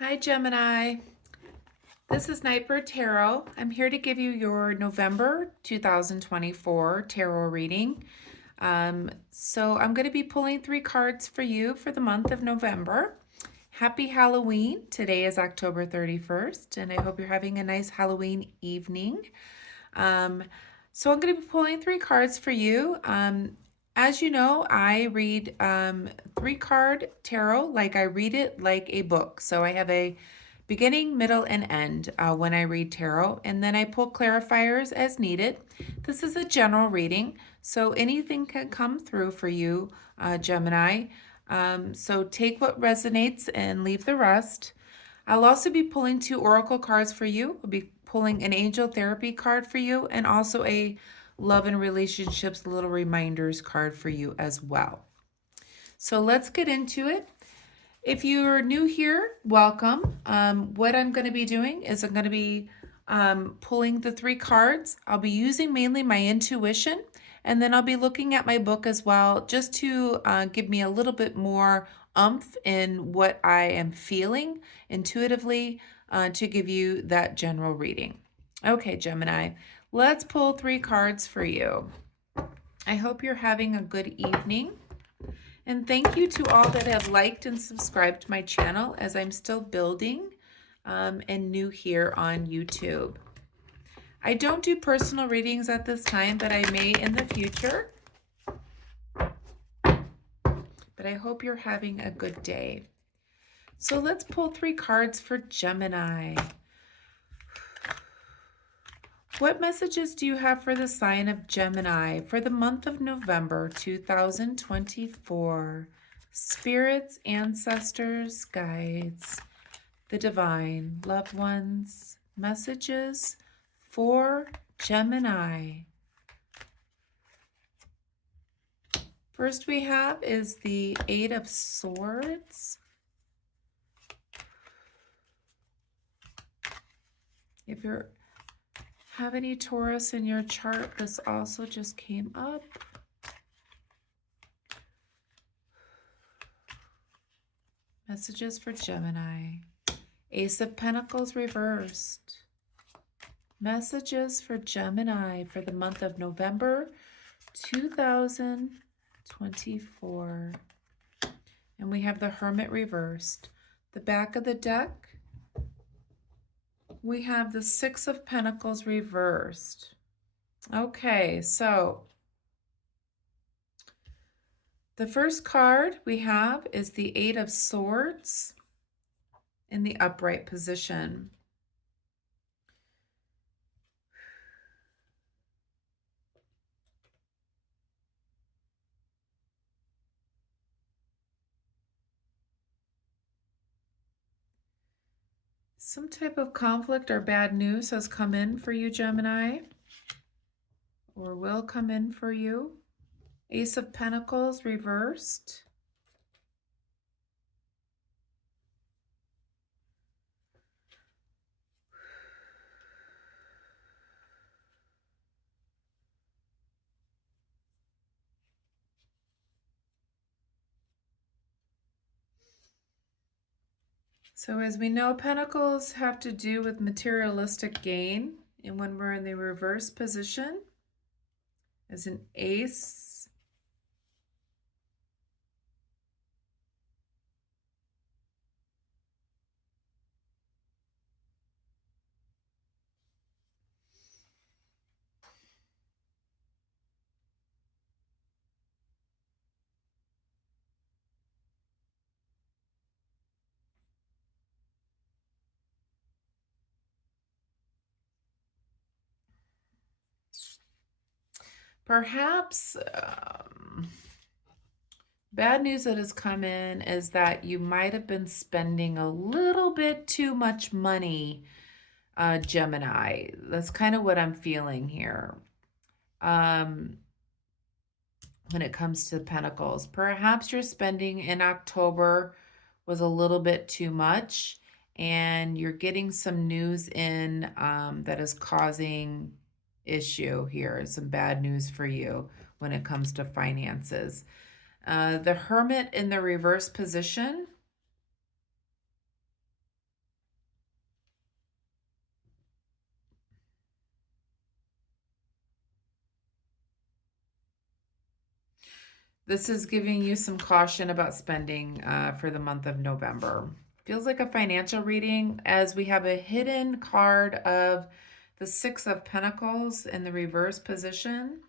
Hi, Gemini. This is Nightbird Tarot. I'm here to give you your November 2024 tarot reading. So I'm going to be pulling 3 cards for you for the month of November. Happy Halloween. Today is October 31st, and I hope you're having a nice Halloween evening. So I'm going to be pulling 3 cards for you. As you know, I read 3-card tarot like I read it like a book. So I have a beginning, middle, and end when I read tarot, and then I pull clarifiers as needed. This is a general reading, so anything can come through for you, Gemini. So take what resonates and leave the rest. I'll also be pulling 2 oracle cards for you. I'll be pulling an angel therapy card for you and also a love and relationships little reminders card for you as well. So let's get into it. If you're new here, welcome. What I'm going to be doing is I'm going to be pulling the 3 cards. I'll be using mainly my intuition, and then I'll be looking at my book as well, just to give me a little bit more oomph in what I am feeling intuitively to give you that general reading. Okay, Gemini, let's pull 3 cards for you. I hope you're having a good evening. And thank you to all that have liked and subscribed to my channel as I'm still building and new here on YouTube. I don't do personal readings at this time, but I may in the future. But I hope you're having a good day. So let's pull 3 cards for Gemini. What messages do you have for the sign of Gemini for the month of November 2024? Spirits, ancestors, guides, the divine, loved ones, messages for Gemini. First we have is the 8 of Swords. If you have any Taurus in your chart, this also just came up. Messages for Gemini. Ace of Pentacles reversed. Messages for Gemini for the month of November 2024. And we have the Hermit reversed. The back of the deck, we have the 6 of Pentacles reversed. Okay, so the first card we have is the 8 of Swords in the upright position. Some type of conflict or bad news has come in for you, Gemini, or will come in for you. Ace of Pentacles reversed. So as we know, Pentacles have to do with materialistic gain. And when we're in the reverse position as an ace, perhaps bad news that has come in is that you might have been spending a little bit too much money, Gemini. That's kind of what I'm feeling here. When it comes to Pentacles, perhaps your spending in October was a little bit too much, and you're getting some news in that is causing issue here, some bad news for you when it comes to finances. The Hermit in the reverse position. This is giving you some caution about spending for the month of November. Feels like a financial reading as we have a hidden card of the Six of Pentacles in the reverse position.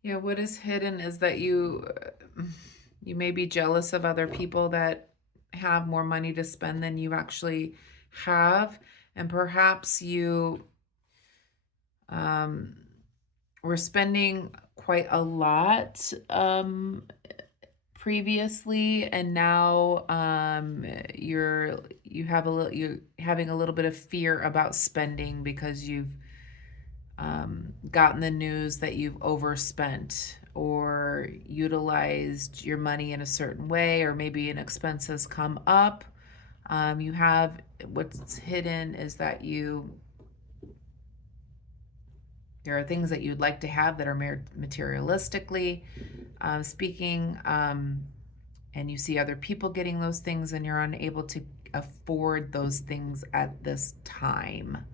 Yeah, what is hidden is that you may be jealous of other people that have more money to spend than you actually have, and perhaps you were spending quite a lot previously, and now you're having a little bit of fear about spending because you've gotten the news that you've overspent or utilized your money in a certain way, or maybe an expense has come up. You have what's hidden is that there are things that you'd like to have that are materialistically speaking, and you see other people getting those things and you're unable to afford those things at this time.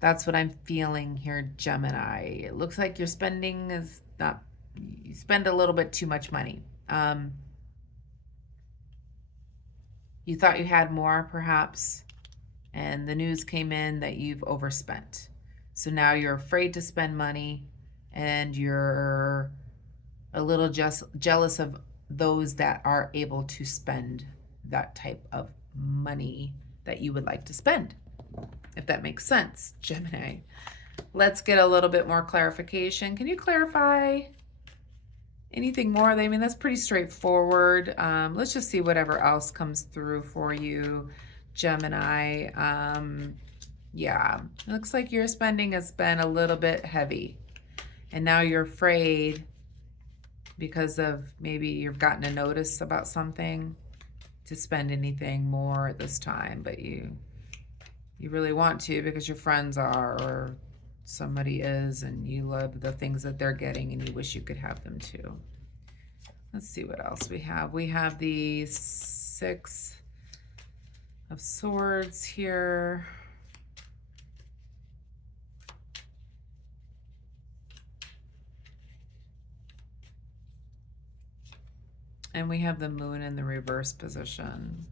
That's what I'm feeling here, Gemini. It looks like your spending is not, you spend a little bit too much money. You thought you had more, perhaps, and the news came in that you've overspent. So now you're afraid to spend money and you're a little just jealous of those that are able to spend that type of money that you would like to spend, if that makes sense, Gemini. Let's get a little bit more clarification. Can you clarify anything more? I mean, that's pretty straightforward. Let's just see whatever else comes through for you, Gemini. Yeah, it looks like your spending has been a little bit heavy, and now you're afraid because of maybe you've gotten a notice about something to spend anything more at this time, but you really want to because your friends are, or somebody is, and you love the things that they're getting and you wish you could have them too. Let's see what else we have. We have the Six of Swords here. And we have the Moon in the reverse position.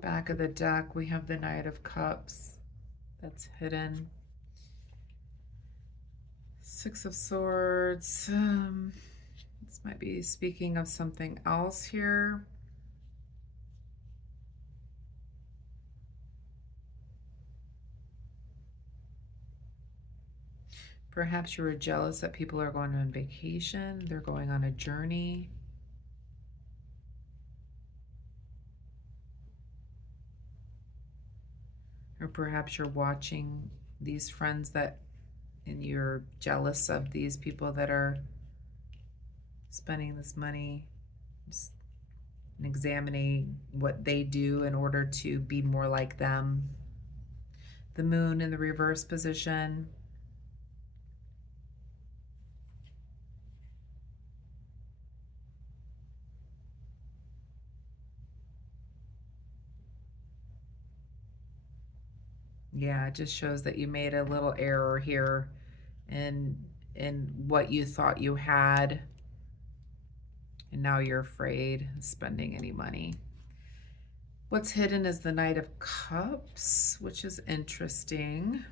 Back of the deck, we have the Knight of Cups. That's hidden. Six of Swords. This might be speaking of something else here. Perhaps you were jealous that people are going on vacation. They're going on a journey. Or perhaps you're watching these friends and you're jealous of these people that are spending this money, and examining what they do in order to be more like them. The Moon in the reverse position. Yeah, it just shows that you made a little error here in what you thought you had, and now you're afraid of spending any money. What's hidden is the Knight of Cups, which is interesting.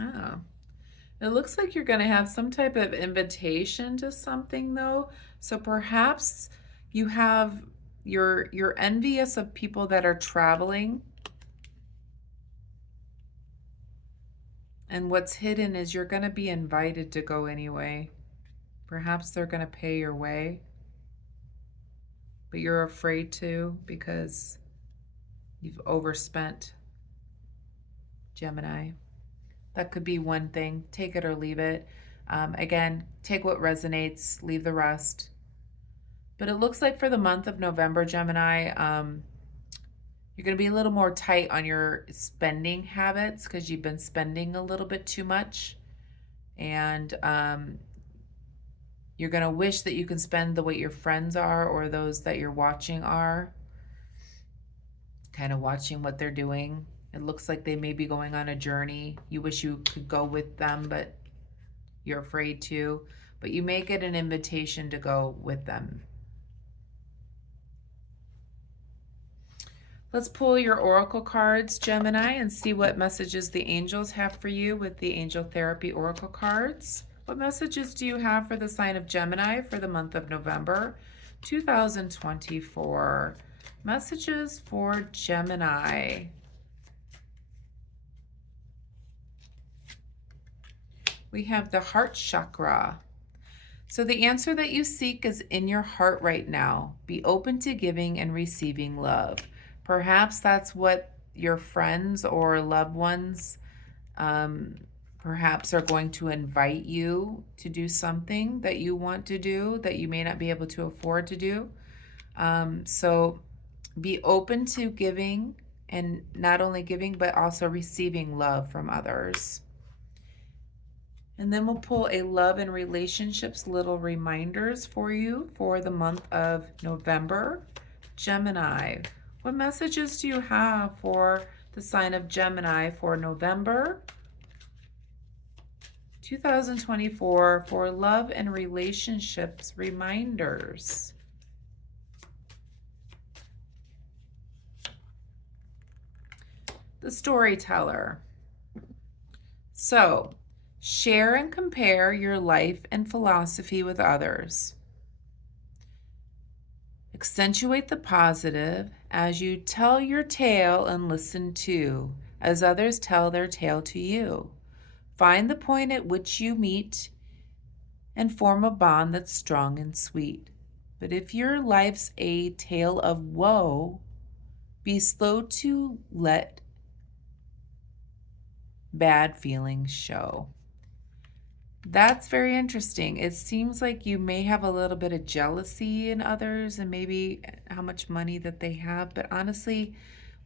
Oh, it looks like you're going to have some type of invitation to something though. So perhaps you're envious of people that are traveling. And what's hidden is you're going to be invited to go anyway. Perhaps they're going to pay your way, but you're afraid to because you've overspent, Gemini. That could be one thing. Take it or leave it. Again, take what resonates, leave the rest. But it looks like for the month of November, Gemini, you're going to be a little more tight on your spending habits because you've been spending a little bit too much. And you're going to wish that you can spend the way your friends are or those that you're watching are. Kind of watching what they're doing. It looks like they may be going on a journey. You wish you could go with them, but you're afraid to. But you may get an invitation to go with them. Let's pull your oracle cards, Gemini, and see what messages the angels have for you with the Angel Therapy Oracle cards. What messages do you have for the sign of Gemini for the month of November 2024? Messages for Gemini. We have the heart chakra. So the answer that you seek is in your heart right now. Be open to giving and receiving love. Perhaps that's what your friends or loved ones perhaps are going to invite you to do something that you want to do that you may not be able to afford to do. So be open to giving, and not only giving, but also receiving love from others. And then we'll pull a love and relationships little reminders for you for the month of November. Gemini, what messages do you have for the sign of Gemini for November 2024 for love and relationships reminders? The storyteller. So, share and compare your life and philosophy with others. Accentuate the positive as you tell your tale and listen to, as others tell their tale to you. Find the point at which you meet and form a bond that's strong and sweet. But if your life's a tale of woe, be slow to let bad feelings show. That's very interesting. It seems like you may have a little bit of jealousy in others and maybe how much money that they have. But honestly,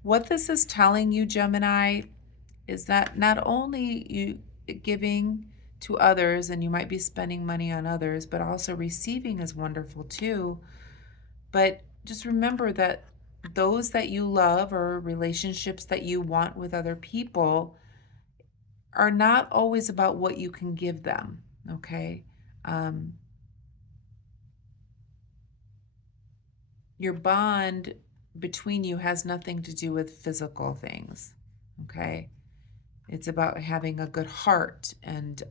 what this is telling you, Gemini, is that not only you giving to others and you might be spending money on others, but also receiving is wonderful too. But just remember that those that you love or relationships that you want with other people are not always about what you can give them, okay? Your bond between you has nothing to do with physical things, okay? It's about having a good heart and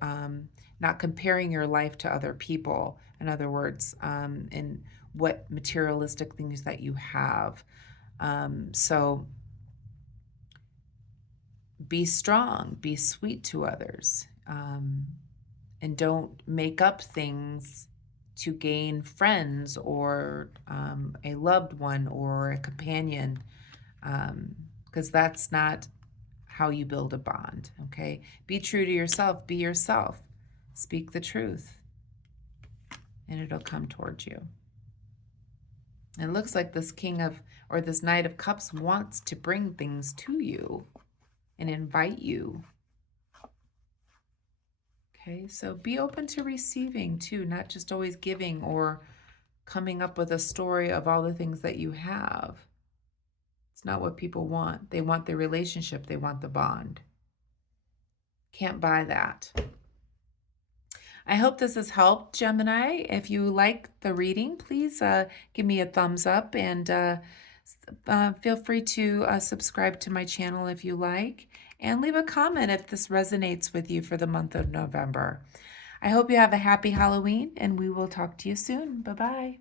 not comparing your life to other people. In other words, in what materialistic things that you have. So be strong, be sweet to others, and don't make up things to gain friends or a loved one or a companion, because that's not how you build a bond, okay? Be true to yourself, be yourself, speak the truth, and it'll come towards you. And it looks like this this Knight of Cups wants to bring things to you and invite you. Okay, so be open to receiving too, not just always giving or coming up with a story of all the things that you have. It's not what people want. They want the relationship, they want the bond. Can't buy that. I hope this has helped, Gemini. If you like the reading, please give me a thumbs up and feel free to subscribe to my channel if you like, and leave a comment if this resonates with you for the month of November. I hope you have a happy Halloween, and we will talk to you soon. Bye-bye.